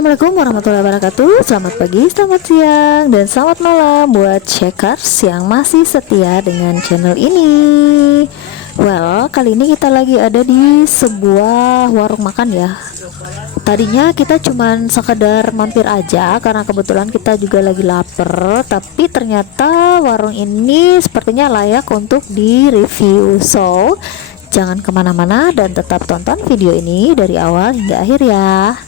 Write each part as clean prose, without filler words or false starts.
Assalamualaikum warahmatullahi wabarakatuh. Selamat pagi, selamat siang, dan selamat malam buat checkers yang masih setia dengan channel ini. Well, kali ini kita lagi ada di sebuah warung makan ya. Tadinya kita cuman sekedar mampir aja karena kebetulan kita juga lagi lapar, tapi ternyata warung ini sepertinya layak untuk di review. So, jangan kemana-mana dan tetap tonton video ini dari awal hingga akhir ya.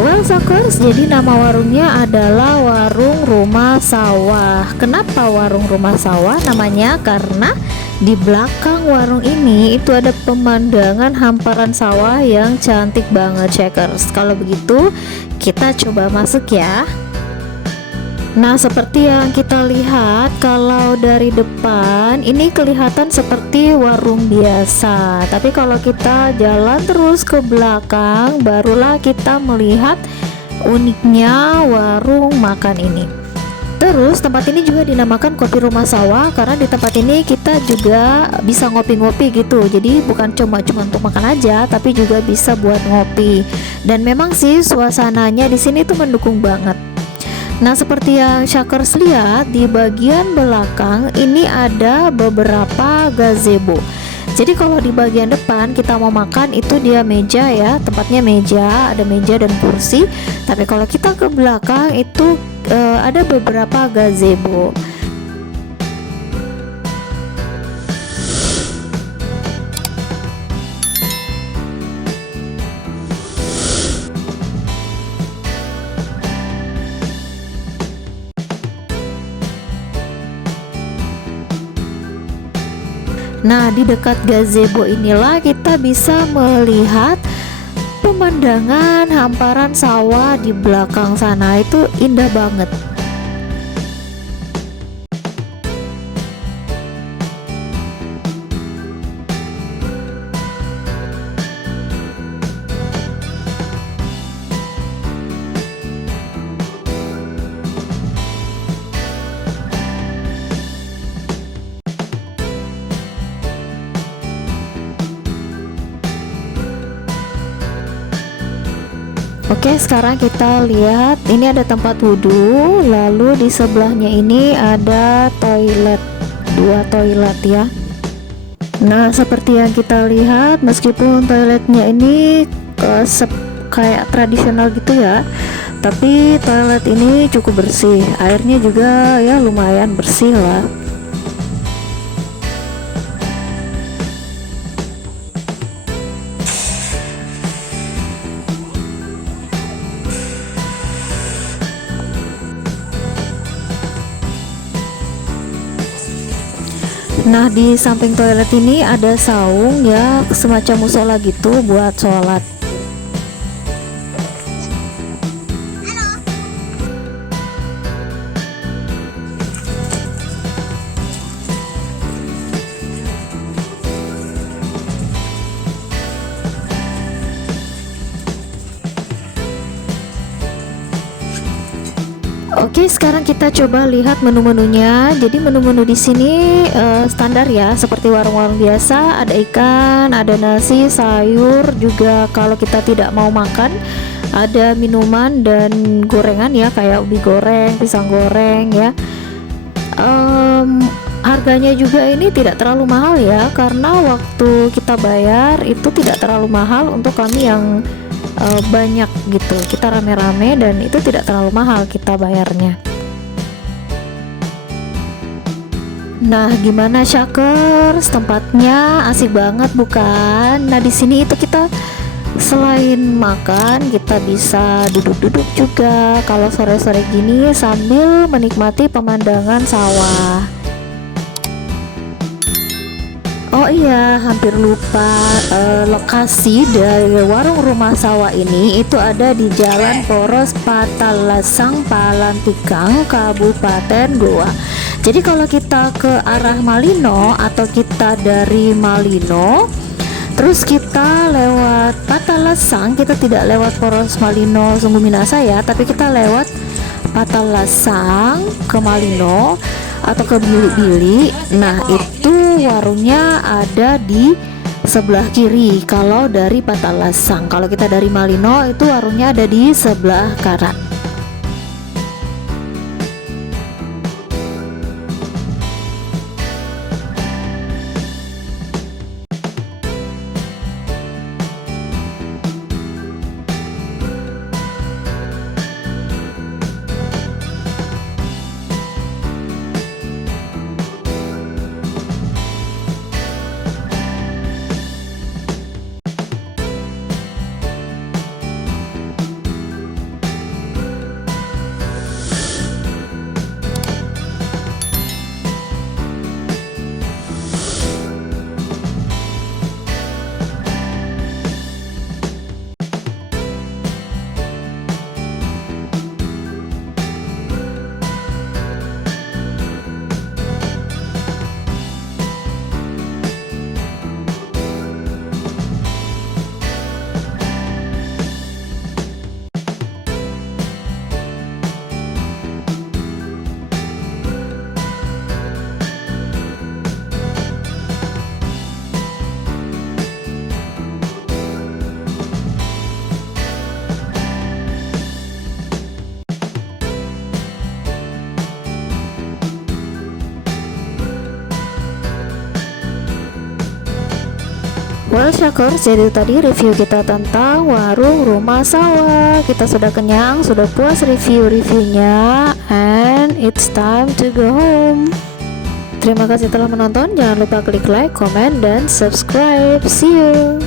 Well Sakers, jadi nama warungnya adalah Warung Rumah Sawah. Kenapa Warung Rumah Sawah namanya? Karena di belakang warung ini itu ada pemandangan hamparan sawah yang cantik banget Checkers. Kalau begitu kita coba masuk ya. Nah, seperti yang kita lihat, kalau dari depan ini kelihatan seperti warung biasa, tapi kalau kita jalan terus ke belakang barulah kita melihat uniknya warung makan ini. Terus tempat ini juga dinamakan Kopi Rumah Sawah karena di tempat ini kita juga bisa ngopi-ngopi gitu. Jadi bukan cuma untuk makan aja, tapi juga bisa buat ngopi. Dan memang sih suasananya di sini tuh mendukung banget. Nah, seperti yang Shakers lihat di bagian belakang ini ada beberapa gazebo. Jadi kalau di bagian depan kita mau makan itu dia meja ya, tempatnya meja, ada meja dan kursi. Tapi kalau kita ke belakang itu ada beberapa gazebo. Nah, di dekat gazebo inilah kita bisa melihat pemandangan hamparan sawah di belakang sana. Itu indah banget. Oke, sekarang kita lihat ini ada tempat wudhu, lalu di sebelahnya ini ada toilet, dua toilet ya. Nah, seperti yang kita lihat, meskipun toiletnya ini kayak tradisional gitu ya, tapi toilet ini cukup bersih, airnya juga ya lumayan bersih lah. Nah, di samping toilet ini ada saung ya, semacam musola gitu buat sholat. Oke, sekarang kita coba lihat menu-menunya. Jadi menu-menu di sini standar ya, seperti warung-warung biasa. Ada ikan, ada nasi, sayur, juga kalau kita tidak mau makan ada minuman dan gorengan ya, kayak ubi goreng, pisang goreng ya. Harganya juga ini tidak terlalu mahal ya, karena waktu kita bayar itu tidak terlalu mahal untuk kami yang banyak gitu, kita rame-rame dan itu tidak terlalu mahal kita bayarnya. Nah, gimana Shakers? Tempatnya asik banget bukan? Nah, di sini itu kita selain makan kita bisa duduk-duduk juga kalau sore-sore gini sambil menikmati pemandangan sawah. Oh iya, hampir lupa, lokasi dari warung rumah sawah ini itu ada di Jalan Poros Patalasang, Palantikang, Kabupaten Goa. Jadi kalau kita ke arah Malino atau kita dari Malino terus kita lewat Patalasang, kita tidak lewat Poros Malino Sungguh Minasa ya, tapi kita lewat Patalasang ke Malino atau ke Bili-Bili. Nah, itu warungnya ada di sebelah kiri kalau dari Patalasang. Kalau kita dari Malino itu warungnya ada di sebelah kanan. Well Syakers, jadi tadi review kita tentang warung rumah sawah. Kita sudah kenyang, sudah puas review-reviewnya, and it's time to go home. Terima kasih telah menonton, jangan lupa klik like, comment, dan subscribe. See you.